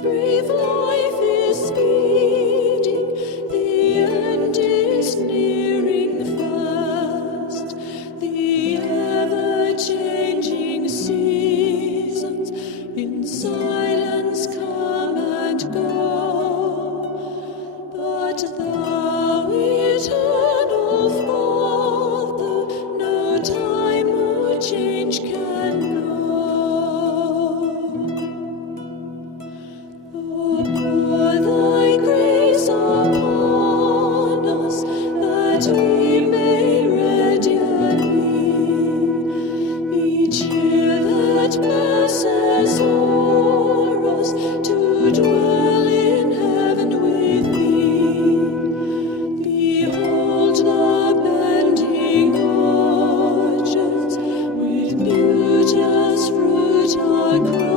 brief life is speeding, the end is nearing fast. The ever-changing seasons in silence come and go, but thou, eternal Father, no time or change can know. Pour thy grace upon us, that we may radiant be. Each year that passes o'er us, to dwell in heaven with thee. Behold the bending orchards, with beauteous fruit are crowned.